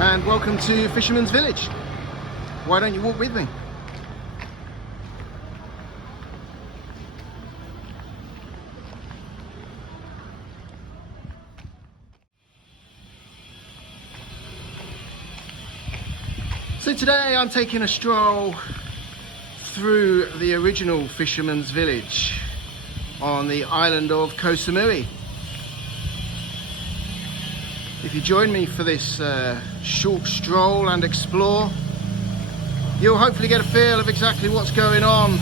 and welcome to Fisherman's Village. Why don't you walk with me? So today I'm taking a stroll through the original Fisherman's Village on the island of Koh Samui. If you join me for this short stroll and explore, you'll hopefully get a feel of exactly what's going on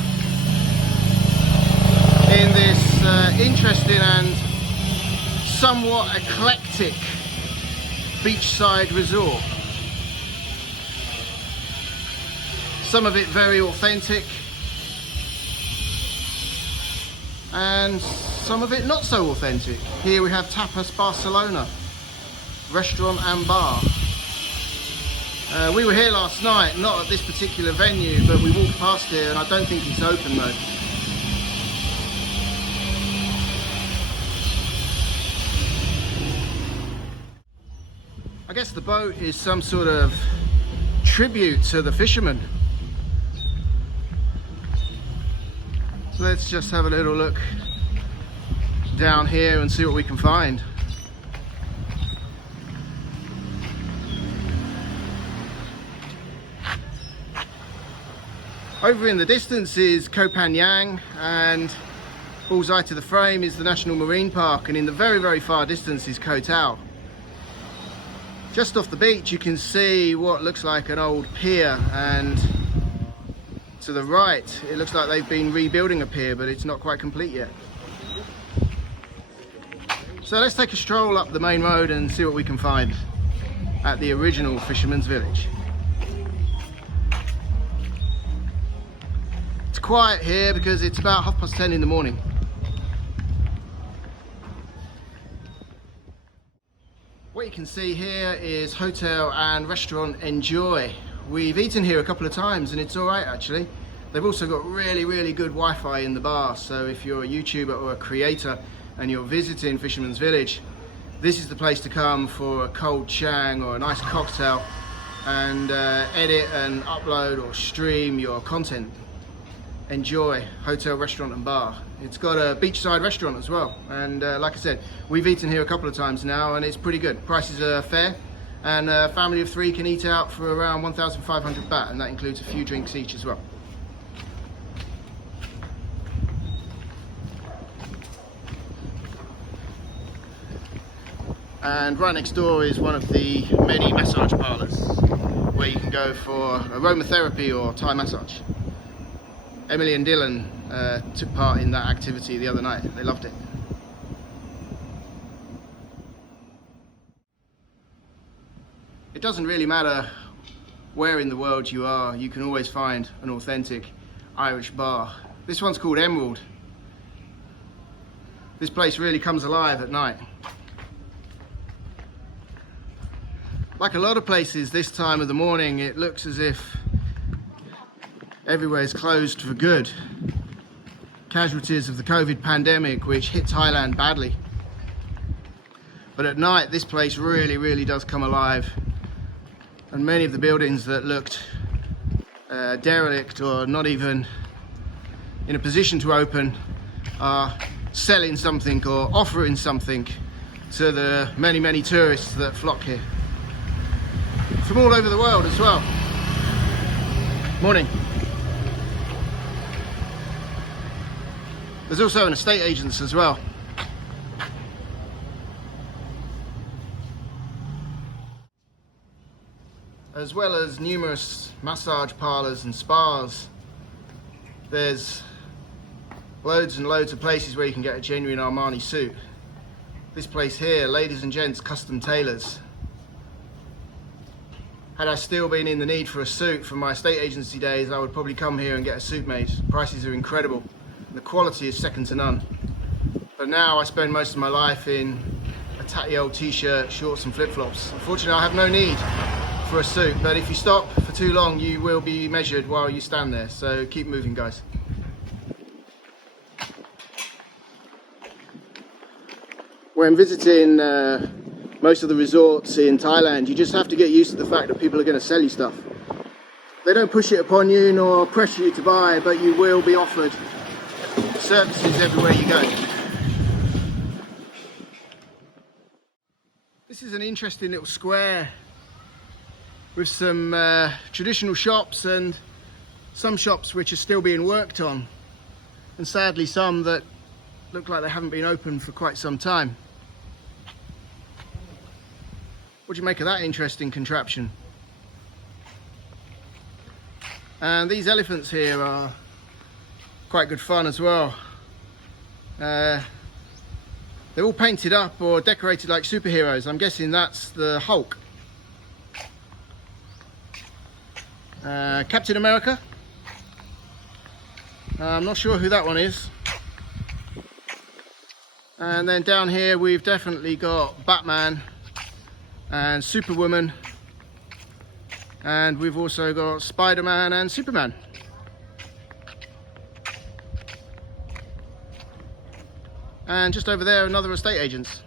in this interesting and somewhat eclectic beachside resort. Some of it very authentic and some of it not so authentic. Here we have Tapas Barcelona restaurant and bar. We were here last night, not at this particular venue, but we walked past here and I don't think it's open though. I guess the boat is some sort of tribute to the fishermen. So let's just have a little look down here and see what we can find. Over in the distance is Koh Phangan, and bullseye to the frame is the National Marine Park, and in the very far distance is Koh Tao. Just off the beach you can see what looks like an old pier, and to the right it looks like they've been rebuilding a pier, but it's not quite complete yet. So let's take a stroll up the main road and see what we can find at the original Fisherman's Village. It's quiet here because it's about 10:30 in the morning. What you can see here is hotel and restaurant Enjoy. We've eaten here a couple of times and it's alright actually. They've also got really good Wi-Fi in the bar, so if you're a YouTuber or a creator and you're visiting Fisherman's Village, this is the place to come for a cold chang or a nice cocktail and edit and upload or stream your content. Enjoy hotel, restaurant and bar. It's got a beachside restaurant as well, and like I said, we've eaten here a couple of times now and it's pretty good. Prices are fair, and a family of 3 can eat out for around 1,500 baht, and that includes a few drinks each as well. And right next door is one of the many massage parlours where you can go for aromatherapy or Thai massage. Emily and Dylan took part in that activity the other night. They loved it. It doesn't really matter where in the world you are, you can always find an authentic Irish bar. This one's called Emerald. This place really comes alive at night. Like a lot of places this time of the morning, it looks as if everywhere is closed for good. Casualties of the COVID pandemic, which hit Thailand badly. But at night, this place really does come alive. And many of the buildings that looked derelict or not even in a position to open are selling something or offering something to the many tourists that flock here. From all over the world as well. Morning. There's also an estate agents as well. As well as numerous massage parlours and spas, there's loads and loads of places where you can get a genuine Armani suit. This place here, Ladies and Gents Custom Tailors. Had I still been in the need for a suit from my estate agency days, I would probably come here and get a suit made. Prices are incredible. The quality is second to none. But now I spend most of my life in a tatty old t-shirt, shorts and flip-flops. Unfortunately, I have no need for a suit, but if you stop for too long, you will be measured while you stand there. So keep moving, guys. When visiting most of the resorts in Thailand, you just have to get used to the fact that people are going to sell you stuff. They don't push it upon you nor pressure you to buy, but you will be offered services everywhere you go. This is an interesting little square with some traditional shops and some shops which are still being worked on, and sadly some that look like they haven't been open for quite some time. What do you make of that interesting contraption? And these elephants here are quite good fun as well. They're all painted up or decorated like superheroes. I'm guessing that's the Hulk. Captain America. I'm not sure who that one is. And then down here we've definitely got Batman and Superwoman, and we've also got Spider-Man and Superman. And just over there, another estate agents.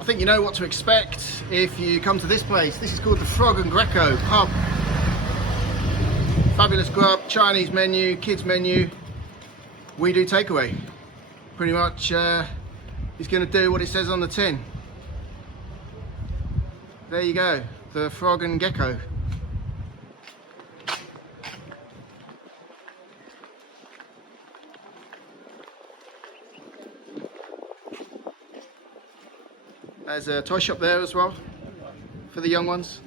I think you know what to expect if you come to this place. This is called the Frog and Greco pub. Fabulous grub, Chinese menu, kids menu. We do takeaway. Pretty much he's going to do what it says on the tin. There you go, the Frog and Gecko. There's a toy shop there as well for the young ones.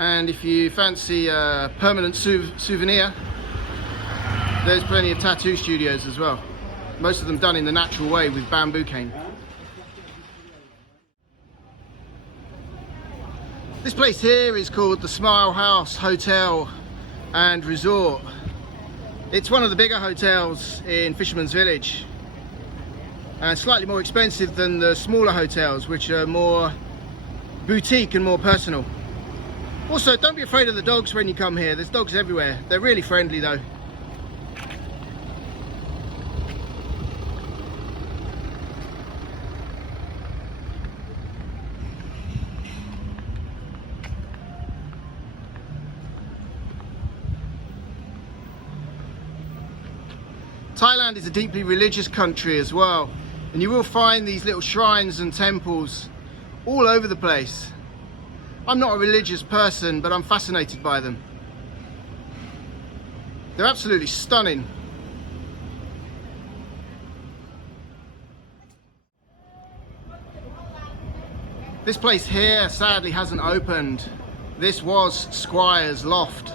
And if you fancy a permanent souvenir, there's plenty of tattoo studios as well. Most of them done in the natural way with bamboo cane. This place here is called the Smile House Hotel and Resort. It's one of the bigger hotels in Fisherman's Village, and slightly more expensive than the smaller hotels, which are more boutique and more personal. Also, don't be afraid of the dogs when you come here. There's dogs everywhere. They're really friendly though. Thailand is a deeply religious country as well, and you will find these little shrines and temples all over the place. I'm not a religious person, but I'm fascinated by them. They're absolutely stunning. This place here sadly hasn't opened. This was Squire's Loft,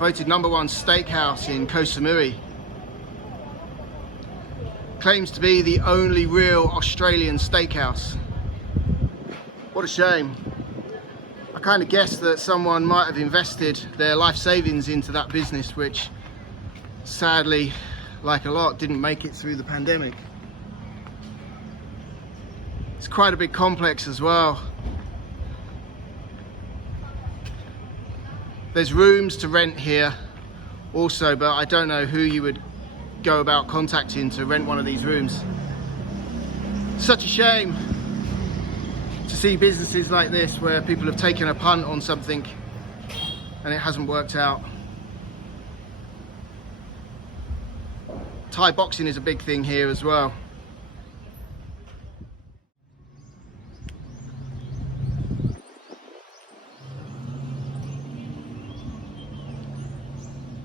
voted #1 steakhouse in Koh Samui. Claims to be the only real Australian steakhouse. What a shame. I kind of guessed that someone might have invested their life savings into that business, which sadly, like a lot, didn't make it through the pandemic. It's quite a big complex as well. There's rooms to rent here also, but I don't know who you would go about contacting to rent one of these rooms. Such a shame to see businesses like this where people have taken a punt on something and it hasn't worked out. Thai boxing is a big thing here as well.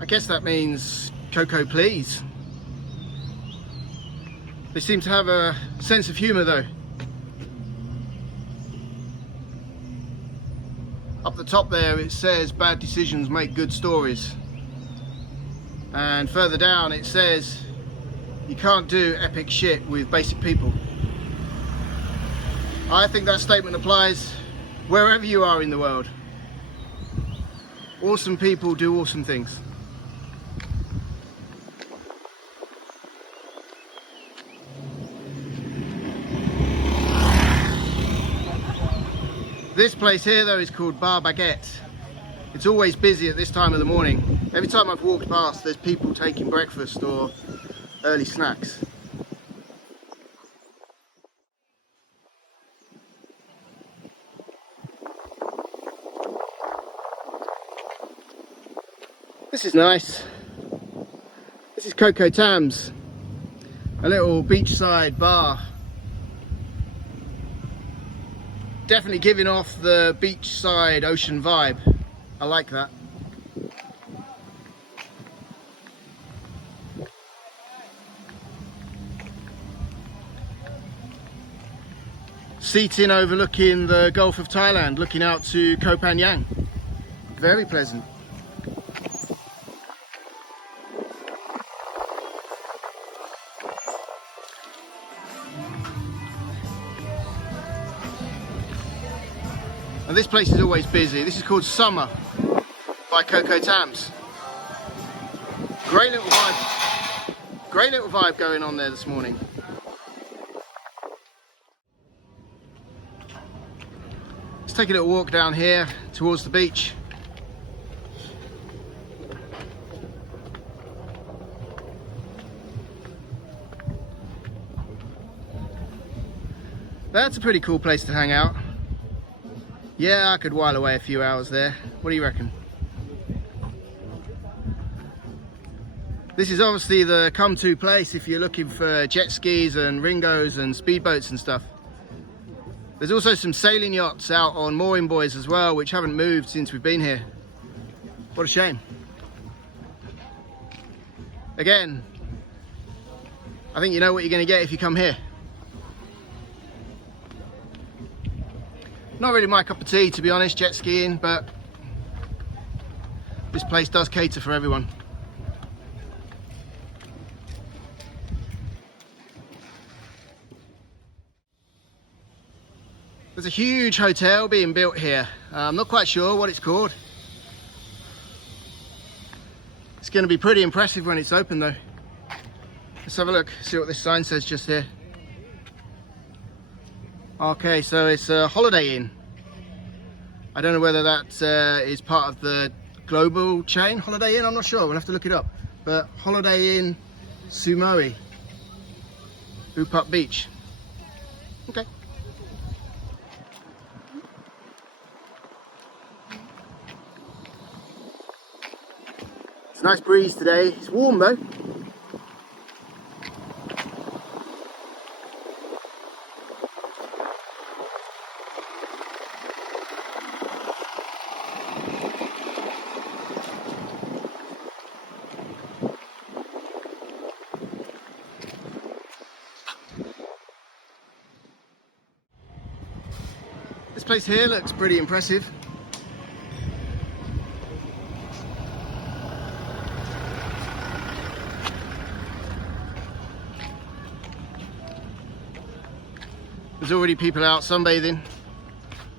I guess that means Coco please. They seem to have a sense of humour though. Up the top there it says bad decisions make good stories, and further down it says you can't do epic shit with basic people. I think that statement applies wherever you are in the world. Awesome people do awesome things. This place here though is called Bar Baguette. It's always busy at this time of the morning. Every time I've walked past, there's people taking breakfast or early snacks. This is nice. This is Koh Samui, a little beachside bar. Definitely giving off the beachside ocean vibe. I like that. Seating overlooking the Gulf of Thailand, looking out to Koh Phangan. Very pleasant. And this place is always busy. This is called Summer by Koh Samui. Great little vibe. Great little vibe going on there this morning. Let's take a little walk down here towards the beach. That's a pretty cool place to hang out. Yeah, I could while away a few hours there. What do you reckon? This is obviously the come-to place if you're looking for jet skis and ringos and speedboats and stuff. There's also some sailing yachts out on mooring buoys as well, which haven't moved since we've been here. What a shame. Again, I think you know what you're going to get if you come here. Not really my cup of tea, to be honest, jet skiing, but this place does cater for everyone. There's a huge hotel being built here. I'm not quite sure what it's called. It's going to be pretty impressive when it's open though. Let's have a look, see what this sign says just here. Okay, so it's a Holiday Inn. I don't know whether that is part of the global chain Holiday Inn, I'm not sure, we'll have to look it up. But Holiday Inn Samui, Uput Beach. Okay. It's a nice breeze today, it's warm though. This place here looks pretty impressive. There's already people out sunbathing.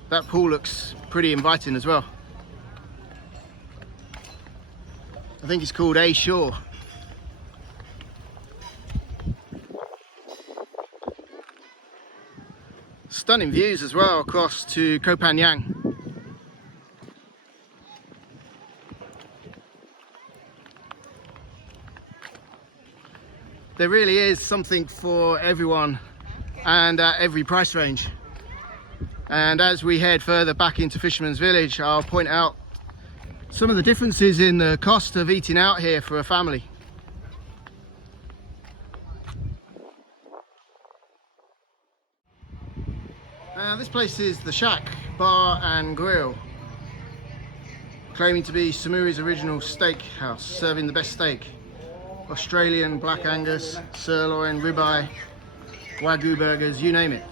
That pool looks pretty inviting as well. I think it's called A Shore. Stunning views as well across to Koh Phangan. There really is something for everyone and at every price range. And as we head further back into Fisherman's Village, I'll point out some of the differences in the cost of eating out here for a family. This place is the Shack Bar and Grill, claiming to be Samui's original steak house, serving the best steak. Australian Black Angus, sirloin, ribeye, Wagyu burgers, you name it.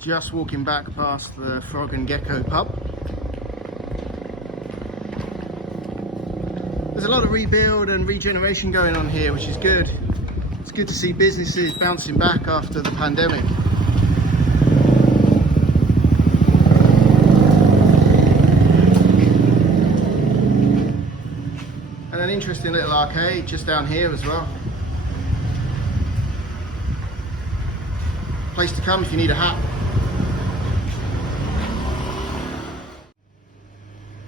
Just walking back past the Frog and Gecko pub. There's a lot of rebuild and regeneration going on here, which is good. It's good to see businesses bouncing back after the pandemic. And an interesting little arcade just down here as well. Place to come if you need a hat.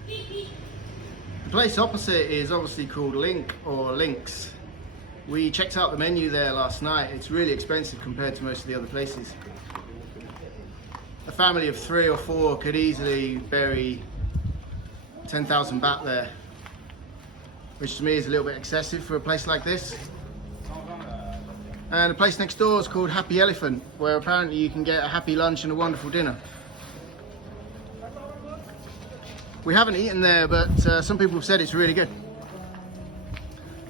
The place opposite is obviously called Link or Links. We checked out the menu there last night. It's really expensive compared to most of the other places. A family of 3 or 4 could easily bury 10,000 baht there, which to me is a little bit excessive for a place like this. And the place next door is called Happy Elephant, where apparently you can get a happy lunch and a wonderful dinner. We haven't eaten there, but some people have said it's really good.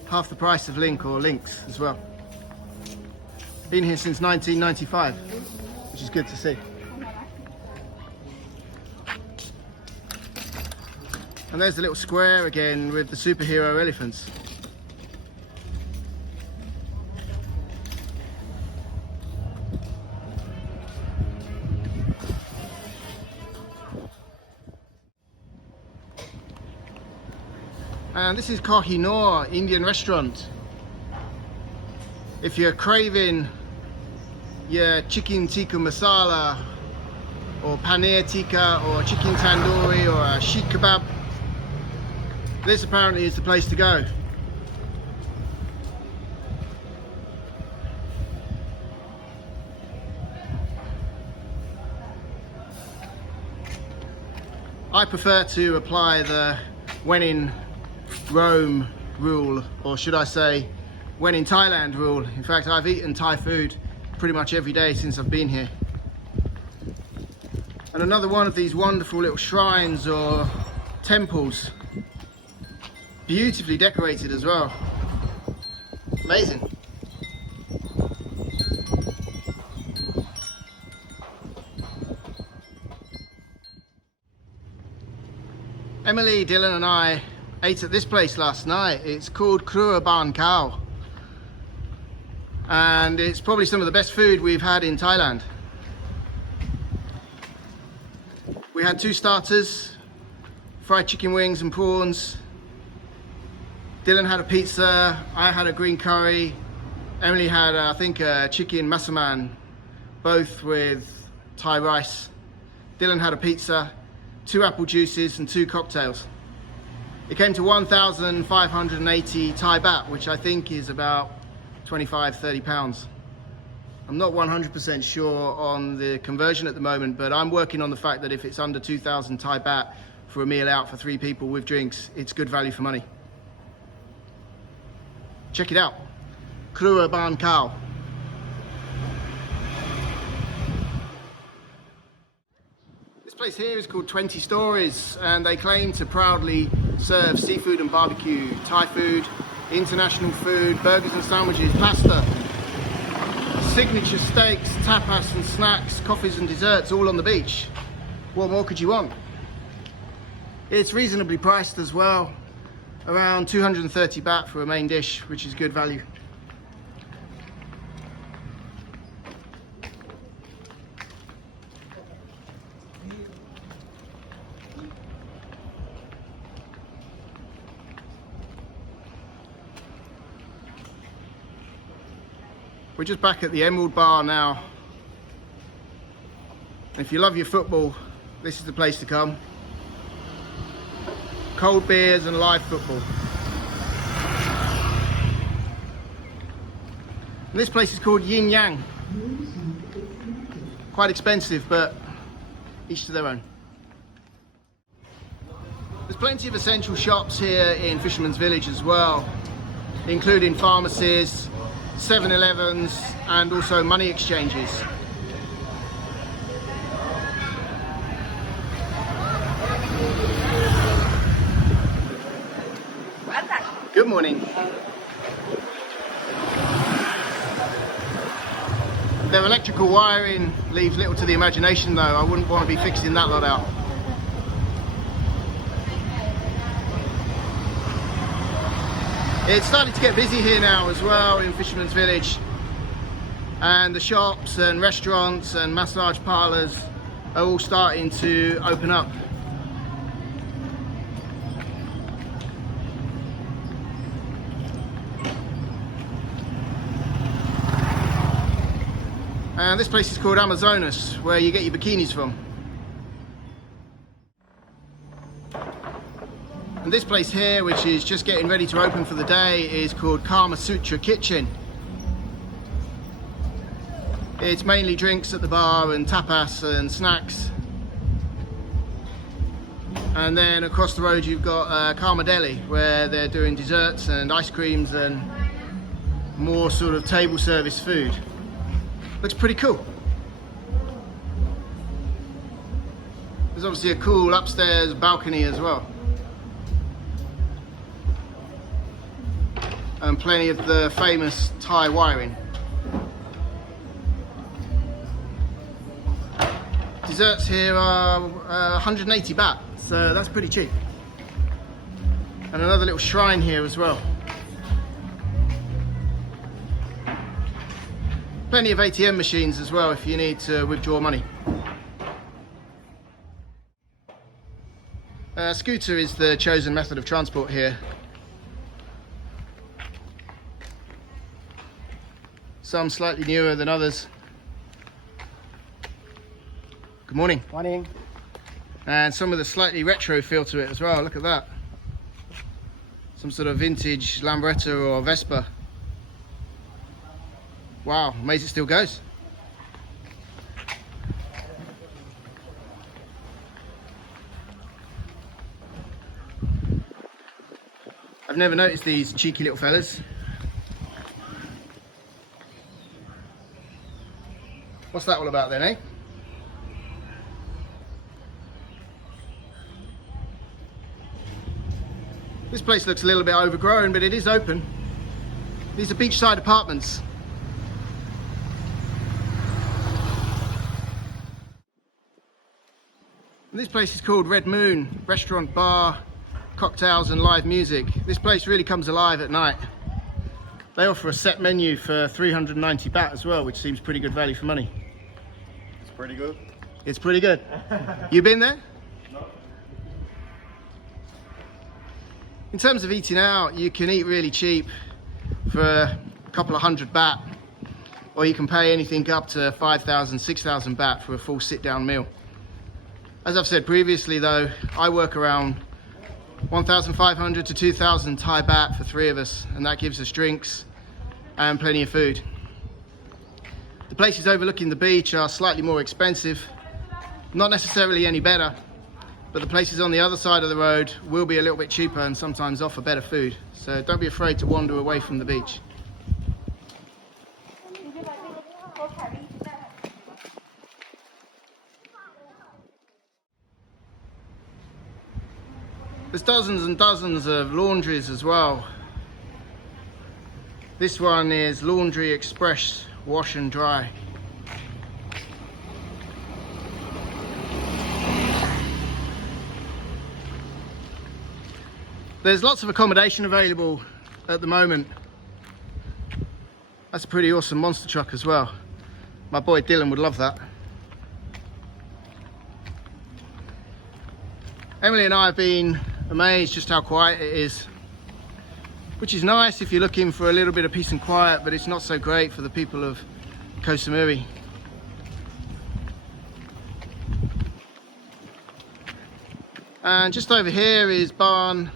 Half the price of Link or Links as well. Been here since 1995, which is good to see. And there's the little square again with the superhero elephants. And this is Koh Samui Indian restaurant. If you're craving your chicken tikka masala or paneer tikka or chicken tandoori or a sheikh kebab, this apparently is the place to go. I prefer to apply the when in Rome rule, or should I say when in Thailand rule. In fact, I've eaten Thai food pretty much every day since I've been here. And another one of these wonderful little shrines or temples, beautifully decorated as well. Amazing. Emily, Dylan and I ate at this place last night. It's called Krua Ban Khao, and it's probably some of the best food we've had in Thailand. We had 2 starters, fried chicken wings and prawns. Dylan had a pizza, I had a green curry, Emily had I think a chicken massaman, both with Thai rice. Dylan had a pizza, 2 apple juices and 2 cocktails. It came to 1,580 Thai baht, which I think is about 25-30 pounds. I'm not 100% sure on the conversion at the moment, but I'm working on the fact that if it's under 2,000 Thai baht for a meal out for 3 people with drinks, it's good value for money. Check it out. Krua Ban Khao. This place here is called 20 Stories, and they claim to proudly serve seafood and barbecue, Thai food, international food, burgers and sandwiches, pasta, signature steaks, tapas and snacks, coffees and desserts, all on the beach. What more could you want? It's reasonably priced as well, around 230 baht for a main dish, which is good value. We're just back at the Emerald Bar now. If you love your football, this is the place to come. Cold beers and live football. And this place is called Yin Yang. Quite expensive, but each to their own. There's plenty of essential shops here in Fisherman's Village as well, including pharmacies, 7-Elevens and also money exchanges. Good morning. Their electrical wiring leaves little to the imagination though. I wouldn't want to be fixing that lot out. It's starting to get busy here now as well in Fisherman's Village, and the shops and restaurants and massage parlours are all starting to open up. And this place is called Amazonas, where you get your bikinis from. And this place here, which is just getting ready to open for the day, is called Kama Sutra Kitchen. It's mainly drinks at the bar and tapas and snacks. And then across the road you've got Karma Deli, where they're doing desserts and ice creams and more sort of table service food. Looks pretty cool. There's obviously a cool upstairs balcony as well. And plenty of the famous Thai wiring. Desserts here are 180 baht, so that's pretty cheap. And another little shrine here as well. Plenty of ATM machines as well if you need to withdraw money. Scooter is the chosen method of transport here. Some slightly newer than others. Good morning. Morning. And some with a slightly retro feel to it as well. Look at that. Some sort of vintage Lambretta or Vespa. Wow, amazing, it still goes. I've never noticed these cheeky little fellas. What's that all about then, eh? This place looks a little bit overgrown, but it is open. These are beachside apartments. And this place is called Red Moon, restaurant, bar, cocktails and live music. This place really comes alive at night. They offer a set menu for 390 baht as well, which seems pretty good value for money. It's pretty good. It's pretty good. You been there? No. In terms of eating out, you can eat really cheap for a couple of hundred baht, or you can pay anything up to 5,000, 6,000 baht for a full sit-down meal. As I've said previously though, I work around 1,500 to 2,000 Thai baht for three of us, and that gives us drinks and plenty of food. The places overlooking the beach are slightly more expensive, not necessarily any better, but the places on the other side of the road will be a little bit cheaper and sometimes offer better food. So don't be afraid to wander away from the beach. There's dozens and dozens of laundries as well. This one is Laundry Express Wash and Dry. There's lots of accommodation available at the moment. That's a pretty awesome monster truck as well. My boy Dylan would love that. Emily and I have been amazed just how quiet it is, which is nice if you're looking for a little bit of peace and quiet, but it's not so great for the people of Koh Samui. And just over here is Barn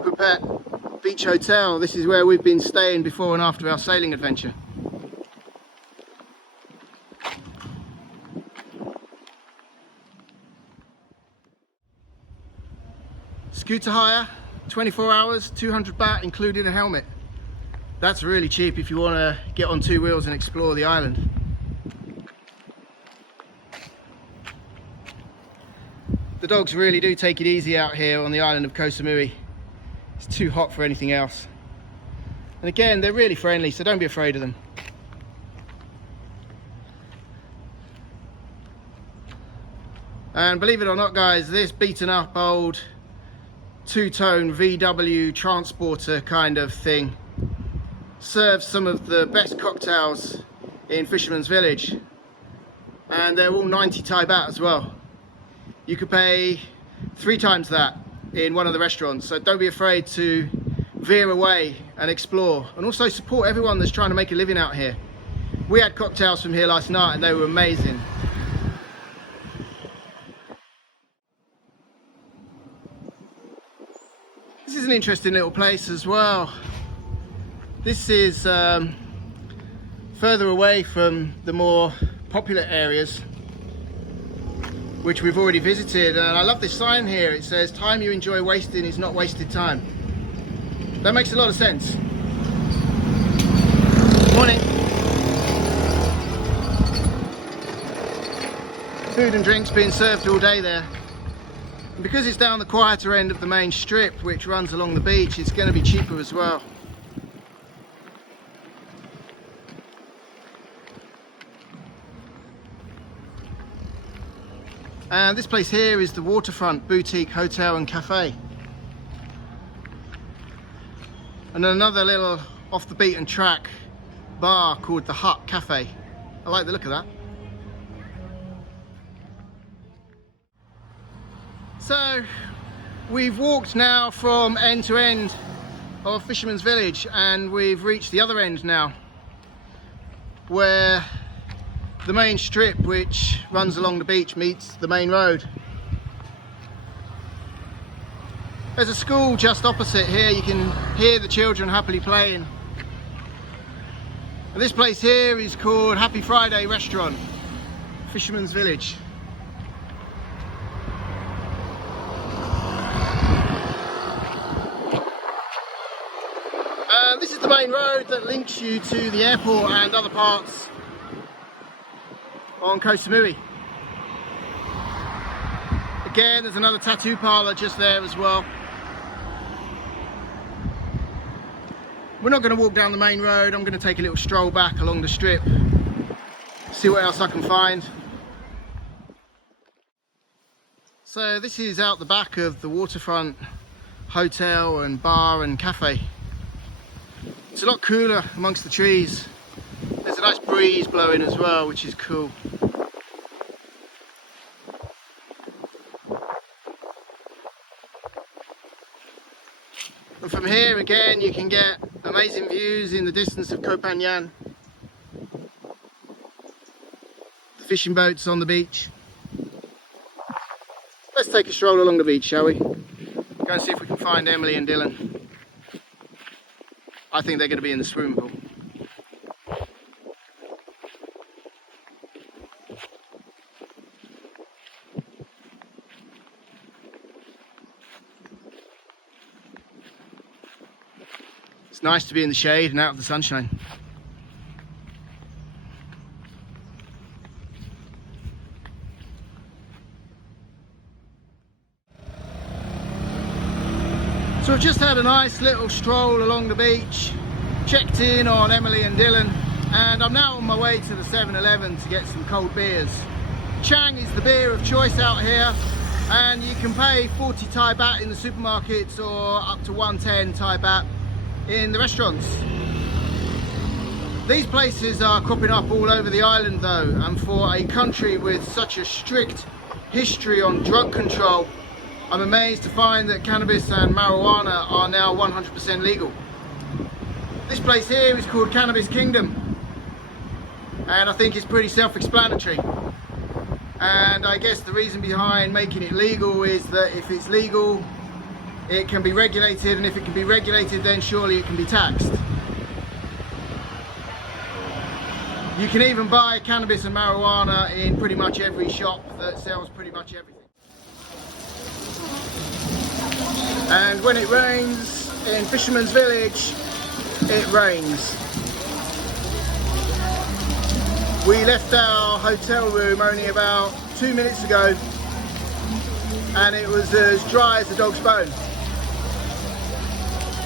Phuket Beach Hotel. This is where we've been staying before and after our sailing adventure. Scooter hire, 24 hours, 200 baht, including a helmet. That's really cheap if you want to get on two wheels and explore the island. The dogs really do take it easy out here on the island of Koh Samui. It's too hot for anything else. And again, they're really friendly, so don't be afraid of them. And believe it or not guys, this beaten up old two-tone VW transporter kind of thing serves some of the best cocktails in Fisherman's Village, and they're all 90 Thai baht as well. You could pay 3 times that in one of the restaurants, so don't be afraid to veer away and explore, and also support everyone that's trying to make a living out here. We had cocktails from here last night and they were amazing. This is an interesting little place as well. This is further away from the more popular areas which we've already visited, and I love this sign here. It says, "Time you enjoy wasting is not wasted time." That makes a lot of sense. Morning. Food and drinks being served all day there. And because it's down the quieter end of the main strip which runs along the beach, it's going to be cheaper as well. And this place here is the Waterfront Boutique Hotel and Cafe. And another little off the beaten track bar called the Hut Cafe. I like the look of that. So we've walked now from end to end of Fisherman's Village, and we've reached the other end now, where the main strip which runs along the beach meets the main road. There's a school just opposite here. You can hear the children happily playing. And this place here is called Happy Friday Restaurant, Fisherman's Village. And this is the main road that links you to the airport and other parts on Koh Samui. Again, there's another tattoo parlour just there as well. We're not going to walk down the main road. I'm going to take a little stroll back along the strip, see what else I can find. So this is out the back of the Waterfront Hotel and Bar and Cafe. It's a lot cooler amongst the trees. There's a nice breeze blowing as well, which is cool. And from here again you can get amazing views in the distance of Koh Phangan. The fishing boats on the beach. Let's take a stroll along the beach, shall we? Go and see if we can find Emily and Dylan. I think they're going to be in the swimming pool. It's nice to be in the shade and out of the sunshine. So I've just had a nice little stroll along the beach, checked in on Emily and Dylan, and I'm now on my way to the 7-Eleven to get some cold beers. Chang is the beer of choice out here, and you can pay 40 Thai baht in the supermarkets or up to 110 Thai baht in the restaurants. These places are cropping up all over the island though, and for a country with such a strict history on drug control, I'm amazed to find that cannabis and marijuana are now 100% legal. This place here is called Cannabis Kingdom, and I think it's pretty self-explanatory. And I guess the reason behind making it legal is that if it's legal, it can be regulated, and if it can be regulated, then surely it can be taxed. You can even buy cannabis and marijuana in pretty much every shop that sells pretty much everything. And when it rains in Fisherman's Village, it rains. We left our hotel room only about 2 minutes ago, and it was as dry as a dog's bone.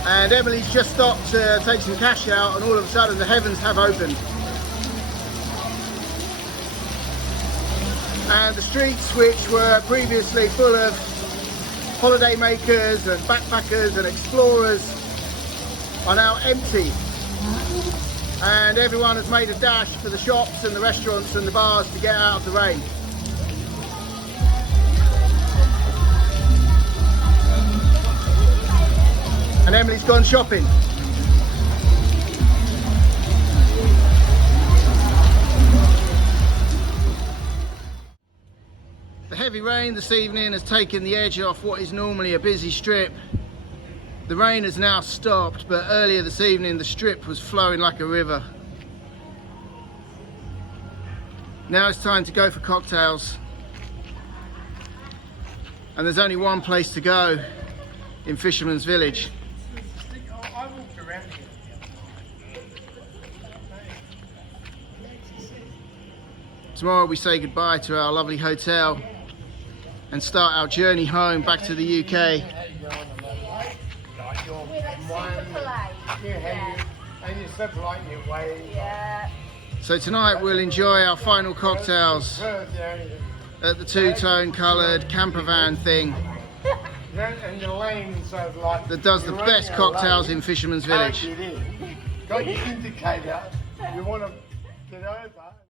And Emily's just stopped to take some cash out, and all of a sudden the heavens have opened. And the streets, which were previously full of holiday makers and backpackers and explorers, are now empty. And everyone has made a dash for the shops and the restaurants and the bars to get out of the rain. And Emily's gone shopping. heavy rain this evening has taken the edge off what is normally a busy strip. The rain has now stopped, but earlier this evening the strip was flowing like a river. Now it's time to go for cocktails. And there's only one place to go in Fisherman's Village. Tomorrow we say goodbye to our lovely hotel and start our journey home back to the UK. So tonight we'll enjoy our final cocktails at the two-tone coloured camper van thing that does the best cocktails in Fisherman's Village. Got your indicator, you want to get over.